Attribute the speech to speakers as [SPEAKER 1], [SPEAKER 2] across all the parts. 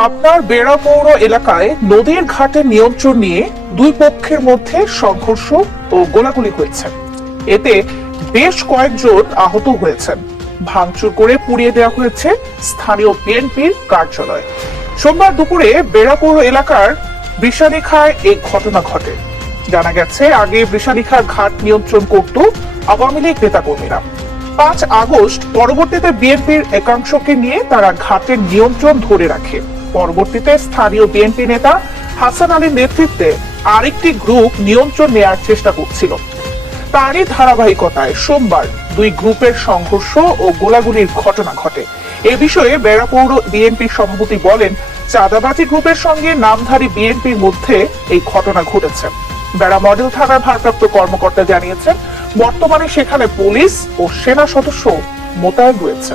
[SPEAKER 1] পাবনার বেড়া পৌর এলাকায় নদীর ঘাটে নিয়ন্ত্রণ নিয়ে দুই পক্ষের মধ্যে সংঘর্ষ ও গোলাগুলি হয়েছে। এতে বেশ কয়েকজন আহত হয়েছেন। ভাঙচুর করে পুড়িয়ে দেওয়া হয়েছে স্থানীয় বিএনপির কার্যালয়। সোমবার দুপুরে বেড়াপৌর এলাকার বৃষালেখায় এই ঘটনা ঘটে। জানা গেছে, আগে বৃষালিখার ঘাট নিয়ন্ত্রণ করত আওয়ামী লীগ নেতাকর্মীরা। পাঁচ আগস্ট পরবর্তীতে বিএনপির একাংশকে নিয়ে তারা ঘাটের নিয়ন্ত্রণ ধরে রাখে। পরবর্তীতে স্থানীয় বিএনপি নেতা হাসান আলীর নেতৃত্বে আরেকটি গ্রুপ নিয়ন্ত্রণ নেয়ার চেষ্টা করছিল। তারই ধারাবাহিকতায় সোমবার দুই গ্রুপের সংঘর্ষ ও গোলাগুলির ঘটনা ঘটে। এ বিষয়ে বেড়াপৌর বিএনপির সভাপতি বলেন, চাঁদাবাজি গ্রুপের সঙ্গে নামধারী বিএনপির মধ্যে এই ঘটনা ঘটেছে। বেড়া মডেল থানার ভারপ্রাপ্ত কর্মকর্তা জানিয়েছেন, বর্তমানে সেখানে পুলিশ ও সেনা সদস্য মোতায়েন রয়েছে।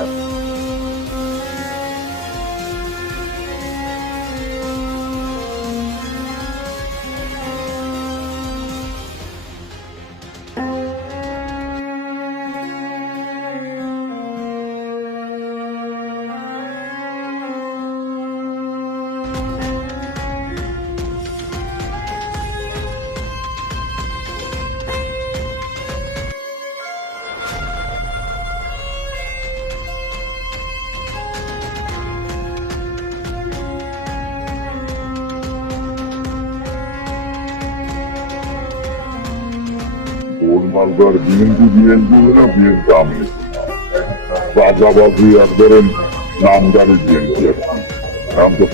[SPEAKER 2] ওর বিএনপি বিএনপি এখন। তো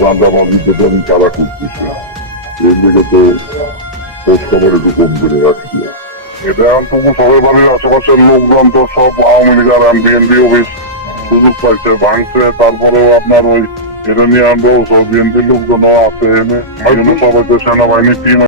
[SPEAKER 2] তো আমি তারা করতেছি এর দিকে তো খোঁজ খবর একটু কম করে রাখছি। এটা এখন তবু সবাই বাড়ির আশেপাশের লোকজন তো সব আওয়ামী লীগ আর বিএনপি অফিস সুযোগ পাইছে, ভাঙছে। তারপরেও আপনার ওই এটা নিয়ে আনব সব বিএনপি লোকজনও আছে এনে। সবাই তো সেনাবাহিনী টিম